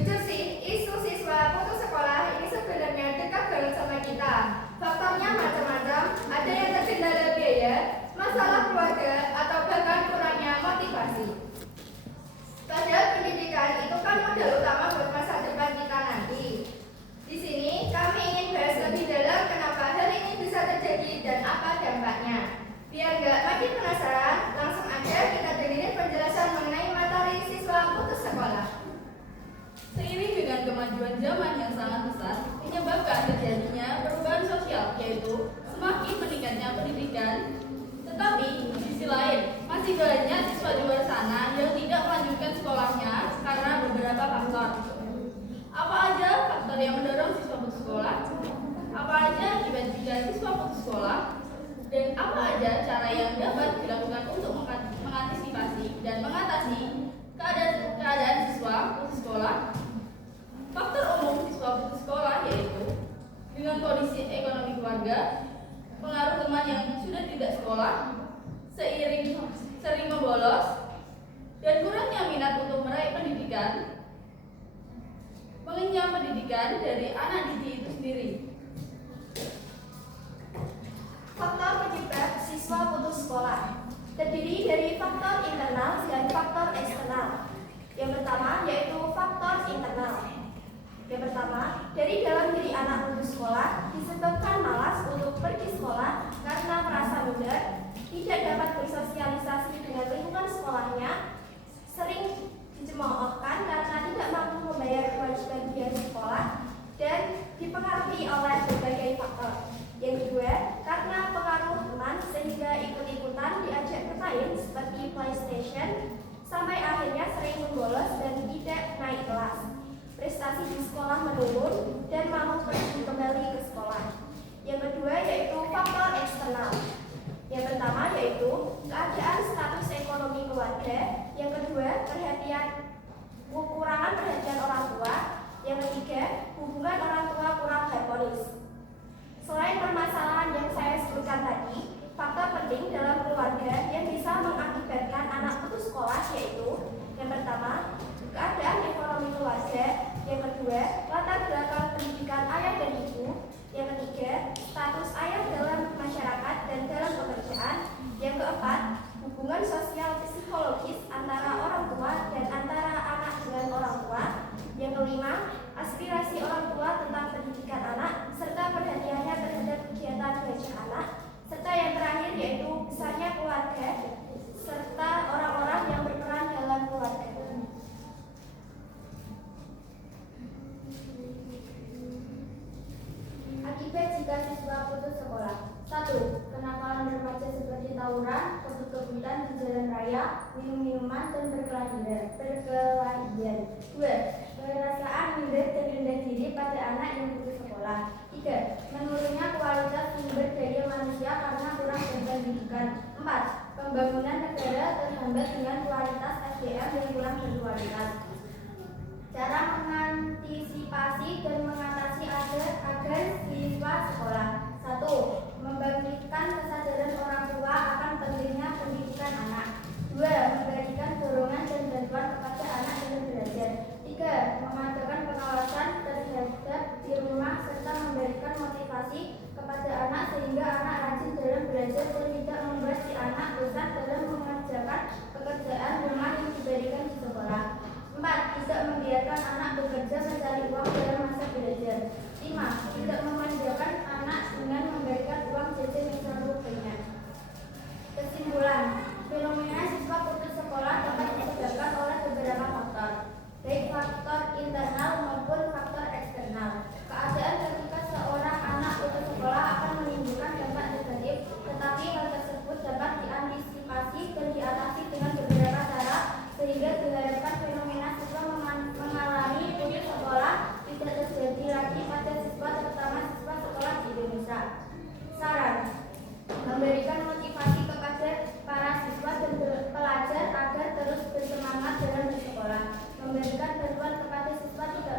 Jujur sih, isu siswa putus sekolah ini sebenarnya dekat banget sama kita. Faktornya macam-macam, ada yang terkendala biaya, masalah keluarga, atau bahkan kurangnya motivasi. Padahal pendidikan itu kan modal utama buat masa depan kita nanti. Di sini kami ingin bahas lebih dalam kenapa hal ini bisa terjadi dan apa dampaknya. Biar nggak makin penasaran, langsung aja kita dengerin penjelasan mengenai materi siswa putus sekolah. Seiring dengan kemajuan zaman yang sangat pesat, menyebabkan terjadinya perubahan sosial, yaitu semakin meningkatnya pendidikan. Tetapi di sisi lain, masih banyak siswa di luar sana yang tidak melanjutkan sekolahnya karena beberapa faktor. Apa aja faktor yang mendorong siswa putus sekolah? Apa aja akibat jika siswa putus sekolah? Dan apa aja cara yang dapat dilakukan untuk mengantisipasi dan mengatasi keadaan siswa putus sekolah? Faktor umum siswa putus sekolah yaitu dengan kondisi ekonomi keluarga, pengaruh teman yang sudah tidak sekolah, sering membolos, dan kurangnya minat untuk meraih pendidikan, mengenyam pendidikan dari anak didik itu sendiri. Faktor penyebab siswa putus sekolah terdiri dari faktor internal dan faktor eksternal. Yang pertama yaitu faktor internal. Yang pertama, dari dalam diri anak putus sekolah disebabkan malas untuk pergi sekolah karena merasa minder, tidak dapat bersosialisasi dengan lingkungan sekolahnya, sering dicemoohkan karena tidak mampu membayar kewajiban biaya sekolah, dan dipengaruhi oleh berbagai faktor. Yang kedua, karena pengaruh teman sehingga ikut-ikutan diajak bermain seperti PlayStation, sampai akhirnya sering membolos dan tidak naik kelas. Prestasi di sekolah menurun dan malu pergi kembali ke sekolah. Yang kedua yaitu faktor eksternal. Yang pertama yaitu keadaan status ekonomi keluarga. Yang kedua, kekurangan perhatian orang tua. Yang ketiga, hubungan orang tua kurang harmonis. Selain permasalahan yang saya sebutkan tadi, faktor penting dalam keluarga yang bisa mengakibatkan anak putus sekolah yaitu yang pertama, keadaan ekonomi keluarga. Yang kedua, latar belakang pendidikan ayah dan ibu. Yang ketiga, status ayah dalam masyarakat dan dalam pekerjaan. Yang keempat, hubungan sosial psikologis antara orang tua dan antara anak dengan orang tua. Yang kelima, aspirasi orang tua tentang pendidikan anak serta perhatiannya terhadap kegiatan belajar anak. Serta yang terakhir yaitu besarnya keluarga serta orang-orang yang berperan dalam keluarga. Akibat jika siswa putus sekolah. 1. Kenakalan remaja seperti tawuran, kebut-kebutan di jalan raya, minum-minuman, dan berkelahian. 2. Perasaan minder dan rendah diri pada anak yang putus sekolah. 3. Menurunnya kualitas sumber daya manusia karena kurang berpendidikan. 4. Pembangunan negara terhambat dengan kualitas SDM yang kurang berkualitas. Cara mengantisipasi dan mengatasi agar siswa sekolah. 1. Membangkitkan kesadaran orang tua akan pentingnya pendidikan anak. 2. Memberikan dorongan dan bantuan kepada anak dalam belajar. 3. Mengadakan pengawasan terhadap di rumah serta memberikan motivasi kepada anak sehingga anak rajin dalam belajar dan tidak membuat si anak bosan dalam mengerjakan pekerjaan rumah yang diberikan di sekolah. 4. Tidak membiarkan anak bekerja mencari uang dalam masa belajar. 5. Tidak memanjakan anak dengan memberikan uang jajan yang terlalu banyak. Kesimpulan, fenomena siswa putus sekolah dapat disebabkan oleh beberapa faktor, baik faktor internal maupun faktor eksternal. Keadaan ketika seorang anak putus sekolah akan menimbulkan dampak negatif, tetapi hal tersebut dapat diantisipasi dan diatasi dengan beberapa cara sehingga diharapkan fenomena siswa mengalami putus sekolah tidak terjadi lagi pada siswa, terutama siswa sekolah di Indonesia. Saran: memberikan motivasi kepada para siswa dan pelajar agar terus bersemangat dalam bersekolah, memberikan bantuan kepada siswa tidak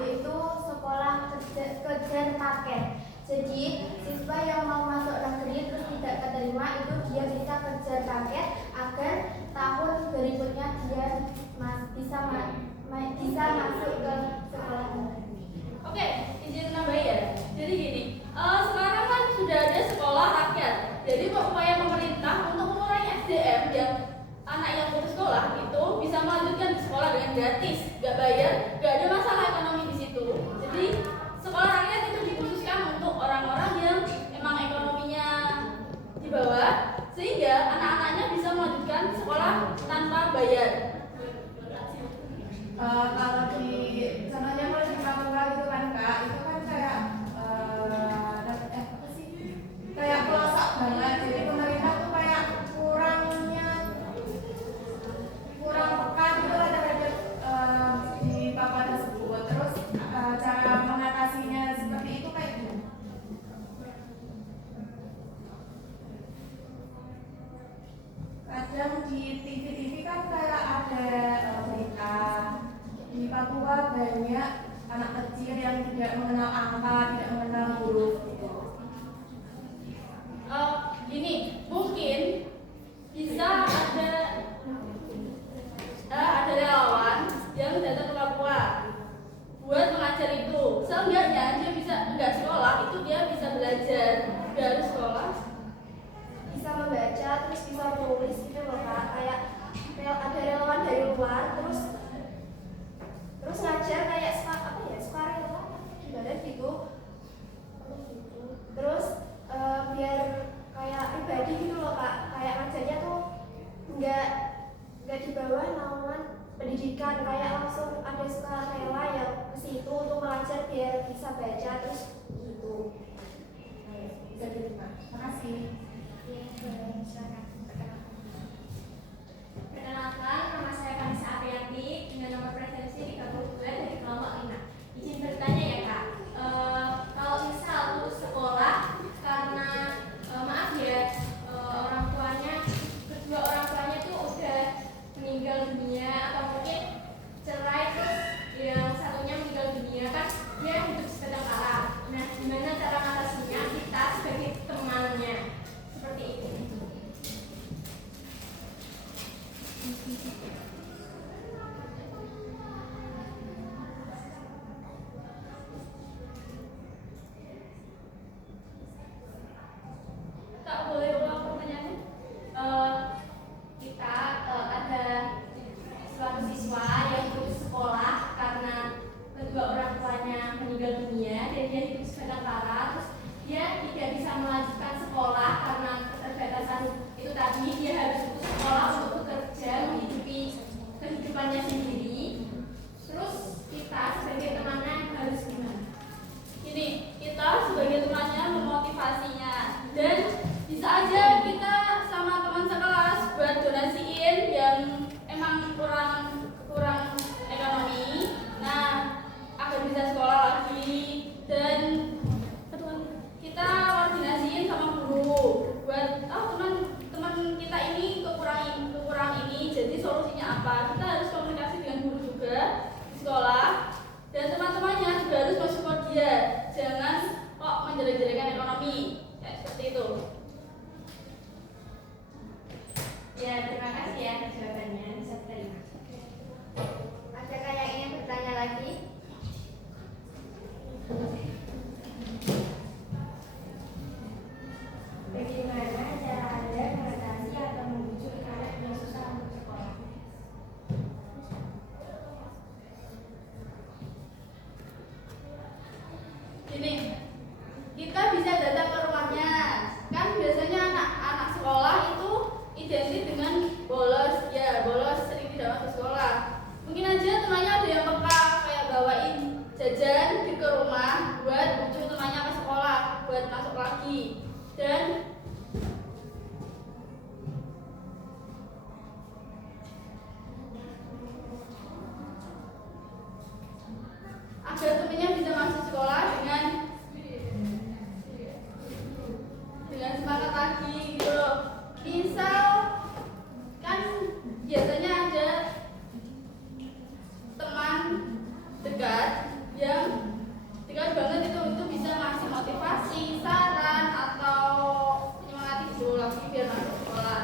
yaitu sekolah kejar paket. Jadi siswa yang mau masuk negeri terus tidak keterima itu dia bisa kejar paket agar tahun berikutnya dia bisa masuk ke sekolah negeri. Oke, izin nambahin ya. Jadi gini, sekarang kan sudah ada sekolah rakyat. Jadi upaya pemerintah untuk mengurangi SDM yang anak yang putus sekolah itu bisa melanjutkan di sekolah dengan gratis, nggak bayar, nggak ada masalah ekonomi di situ. Jadi sekolah rakyat itu dikhususkan untuk orang-orang yang emang ekonominya di bawah, sehingga anak-anaknya bisa melanjutkan sekolah tanpa bayar. Kalau di contohnya kalau di Papua gitu kan Kak, itu kan kayak apa sih? Kayak pelosok banget. Jadi pemerintah tuh kayak kurang peka gitu lah terhadap di Papua tersebut. Terus cara mengatasinya seperti itu kayak gimana? Kadang di TV-TV kan kayak ada berita di Papua banyak anak kecil yang tidak mengenal angka, tidak mengenal huruf gitu. Gini, mungkin bisa ada relawan yang datang ke Papua buat mengajar itu. Seenggaknya dia bisa nggak sekolah itu dia bisa belajar, nggak harus sekolah. Bisa membaca terus bisa menulis gitu loh Kak, kayak ada relawan dari luar terus ngajar kayak sukarela gimana gitu, terus biar kayak pribadi gitu loh Kak, kayak ngajarnya tuh nggak di bawah naungan pendidikan, kayak langsung ada sukarela yang ke situ untuk mengajar biar bisa baca terus gitu. Bisa diterima. Makasih. Perkenalkan, nama saya Vanessa Aprianti dengan nomor presensi 32 dari kelompok 5. Izin bertanya ya Kak, kalau misal putus sekolah karena maaf ya, kedua orang tuanya tuh udah meninggal dunia atau mungkin cerai, terus yang satunya meninggal dunia, kan dia hidup sedang kalah. Nah, gimana cara mengatasinya kita sebagai temannya seperti itu? Tak boleh ulang pertanyaannya? Kita ada suatu siswa yang putus sekolah karena kedua orang tuanya meninggal dunia dan dia hidup sementara, terus dia tidak bisa melanjutkan sekolah karena keterbatasan itu tadi, dia harus putus sekolah untuk bekerja menghidupi kehidupannya sendiri. Terus kita sebagai temannya harus gimana? Ini kita sebagai temannya memotivasinya, dan bisa aja kita sama teman sekelas buat donasiin yang emang kurang ekonomi, nah agar bisa sekolah lagi. Dan kita koordinasiin sama guru buat teman kita ini kekurangan ini, jadi solusinya apa, kita harus komunikasi dengan guru juga di sekolah, dan teman-temannya juga harus mensupport dia, jangan kok menjelek-jelekan ekonomi kayak seperti itu. Ya, terima kasih ya jawabannya, bisa terima. Adakah yang ingin bertanya lagi? Bagaimana cara Anda mengatasi atau membujuk anak yang susah untuk sekolah? Gini, kita bisa datang ke rumahnya. Kan biasanya anak-anak sekolah itu identik dengan bolos, ya bolos sering tidak masuk sekolah. Mungkin aja temannya ada yang peka, kayak bawain jajan ke rumah buat bujuk temannya ke sekolah buat masuk lagi. Dan agar temannya bisa masuk sekolah dengan semangat lagi gitu loh. Misal kan biasanya ada teman dekat yang kemudian masuk sekolah.